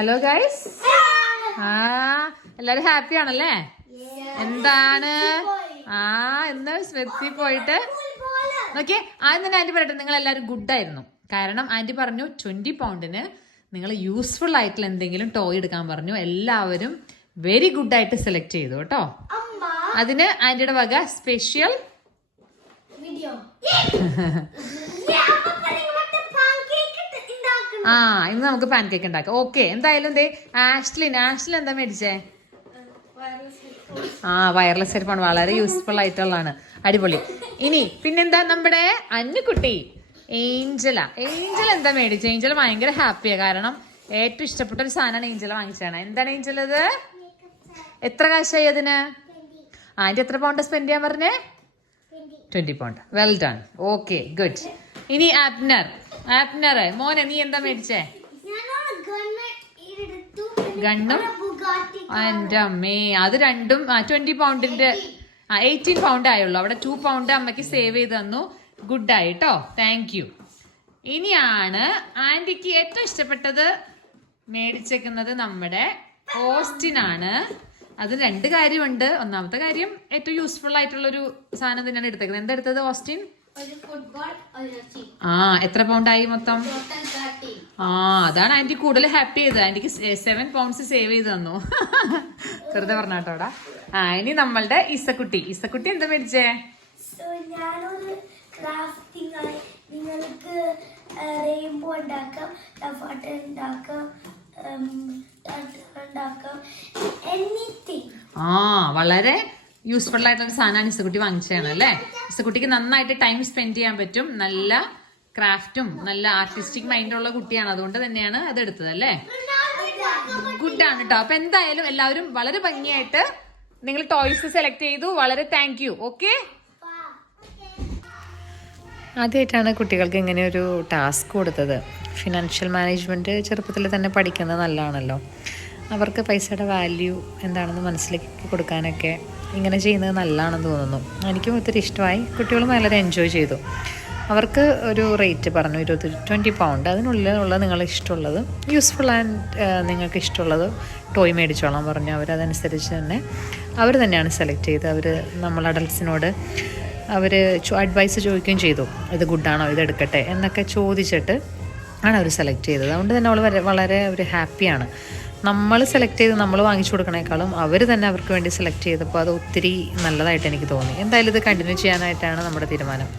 Hello guys ആ എല്ലാരും happy ആണല്ലേ? എന്താണ്? ആ ഇന്ന് സ്മെത്തി പോയിട്ട് ഓക്കെ ആദ്യം തന്നെ ആന്റി പറയട്ടെ നിങ്ങൾ എല്ലാവരും ഗുഡ് ആയിരുന്നു. കാരണം ആന്റി പറഞ്ഞു ട്വന്റി പൗണ്ടിന് നിങ്ങൾ യൂസ്ഫുൾ ആയിട്ടുള്ള എന്തെങ്കിലും ടോയ് എടുക്കാൻ പറഞ്ഞു. എല്ലാവരും വെരി ഗുഡ് ആയിട്ട് സെലക്ട് ചെയ്തു കേട്ടോ. അതിന് ആന്റിയുടെ വക സ്പെഷ്യൽ വീഡിയോ ആ ഇന്ന് നമുക്ക് പാൻ കേക്ക് ഉണ്ടാക്കാം. ഓക്കെ എന്തായാലും ദേ ആഷ്ലിൻ ആഷ്ലിൻ എന്താ മേടിച്ചേ? ആ വയർലെസ് ഹെഡ്ഫോൺ വളരെ യൂസ്ഫുൾ ആയിട്ടുള്ളതാണ്. അടിപൊളി. ഇനി പിന്നെന്താ നമ്മുടെ അന്നുകുട്ടി ഏഞ്ചല. ഏഞ്ചൽ എന്താ മേടിച്ചത് ഏഞ്ചൽ ഭയങ്കര ഹാപ്പിയാ കാരണം ഏറ്റവും ഇഷ്ടപ്പെട്ട ഒരു സാധനമാണ് ഏഞ്ചല വാങ്ങിച്ചതാണ്. എന്താണ് ഏഞ്ചൽ അത്? എത്ര കാശായി അതിന്? ആന്റി എത്ര പൗണ്ട് സ്പെൻഡ് ചെയ്യാൻ പറഞ്ഞേ? Twenty pound well done okay good ഇനി ആപ്നർ ആപ്നർ മോനെ നീ എന്താ മേടിച്ചേ? ഗണ്ണും എന്റെ അമ്മേ. അത് രണ്ടും ട്വന്റി പൗണ്ടിന്റെ ആ എയ്റ്റീൻ പൗണ്ട് ആയുള്ളൂ. അവിടെ ടു പൗണ്ട് അമ്മയ്ക്ക് സേവ് ചെയ്ത് തന്നു. ഗുഡ് ആയി കേട്ടോ താങ്ക് യു ഇനിയാണ് ആന്റിക്ക് ഏറ്റവും ഇഷ്ടപ്പെട്ടത് മേടിച്ചേക്കുന്നത് നമ്മുടെ ഓസ്റ്റിൻ ആണ് അത് രണ്ട് കാര്യമുണ്ട്. ഒന്നാമത്തെ കാര്യം ഏറ്റവും യൂസ്ഫുൾ ആയിട്ടുള്ള ഒരു സാധനം തന്നെയാണ് എടുത്തേക്കുന്നത്. എന്താ എടുത്തത് ഓസ്റ്റിൻ? ആ എത്ര പൗണ്ടായി മൊത്തം? ആ അതാണ് ആന്റി കൂടുതൽ ഹാപ്പി ചെയ്തത്. ആന്റിക്ക് സെവൻ പൗണ്ട്സ് സേവ് ചെയ്ത് തന്നു. വെറുതെ പറഞ്ഞാട്ടോടാ. ആ ഇനി നമ്മളുടെ ഇസക്കുട്ടി ഇസക്കുട്ടി എന്താ മേടിച്ചേ? നിങ്ങൾക്ക് റെയിൻബോ ഉണ്ടാക്കാം ടഫാട്ട ഉണ്ടാക്കാം ഉണ്ടാക്കാം ആ വളരെ യൂസ്ഫുൾ ആയിട്ടുള്ള സാധനമാണ് ഇസക്കുട്ടി വാങ്ങിച്ചതാണ് അല്ലേ? ഇസക്കുട്ടിക്ക് നന്നായിട്ട് ടൈം സ്പെൻഡ് ചെയ്യാൻ പറ്റും. നല്ല ക്രാഫ്റ്റും നല്ല ആർട്ടിസ്റ്റിക് മൈൻഡുള്ള കുട്ടിയാണ്. അതുകൊണ്ട് തന്നെയാണ് അത് എടുത്തത് അല്ലേ? ഗുഡ് ആണ് കേട്ടോ അപ്പൊ എന്തായാലും എല്ലാവരും വളരെ ഭംഗിയായിട്ട് നിങ്ങൾ ടോയ്സ് സെലക്ട് ചെയ്തു. വളരെ താങ്ക് യു ഓക്കെ ആദ്യമായിട്ടാണ് കുട്ടികൾക്ക് ഇങ്ങനെ ഒരു ടാസ്ക് കൊടുത്തത്. ഫിനാൻഷ്യൽ മാനേജ്മെന്റ് ചെറുപ്പത്തിൽ തന്നെ പഠിക്കുന്നത് നല്ലതാണല്ലോ. അവർക്ക് പൈസയുടെ വാല്യൂ എന്താണെന്ന് മനസ്സിലാക്കി കൊടുക്കാനൊക്കെ ഇങ്ങനെ ചെയ്യുന്നത് നല്ലതാണെന്ന് തോന്നുന്നു. എനിക്കും ഒത്തിരി ഇഷ്ടമായി. കുട്ടികളും വളരെ എൻജോയ് ചെയ്തു. അവർക്ക് ഒരു റേറ്റ് പറഞ്ഞു ഇരുപത്തി ട്വന്റി പൗണ്ട് അതിനുള്ളിലുള്ള നിങ്ങൾ ഇഷ്ടമുള്ളത് യൂസ്ഫുൾ ആൻഡ് നിങ്ങൾക്ക് ഇഷ്ടമുള്ളത് ടോയ് മേടിച്ചോളാം പറഞ്ഞു. അവരതനുസരിച്ച് തന്നെ അവർ തന്നെയാണ് സെലക്ട് ചെയ്ത്. അവർ നമ്മൾ അഡൽസിനോട് അവർ അഡ്വൈസ് ചോദിക്കുകയും ചെയ്തു. ഇത് ഗുഡാണോ ഇത് എടുക്കട്ടെ എന്നൊക്കെ ചോദിച്ചിട്ട് ആണ് അവർ സെലക്ട് ചെയ്തത്. അതുകൊണ്ട് തന്നെ അവൾ വളരെ വളരെ ഒരു ഹാപ്പിയാണ് നമ്മൾ സെലക്ട് ചെയ്ത് നമ്മൾ വാങ്ങിച്ചു കൊടുക്കണേക്കാളും അവർ തന്നെ അവർക്ക് വേണ്ടി സെലക്ട് ചെയ്തപ്പോൾ അത് ഒത്തിരി നല്ലതായിട്ട് എനിക്ക് തോന്നി. എന്തായാലും ഇത് കണ്ടിന്യൂ ചെയ്യാനായിട്ടാണ് നമ്മുടെ തീരുമാനം.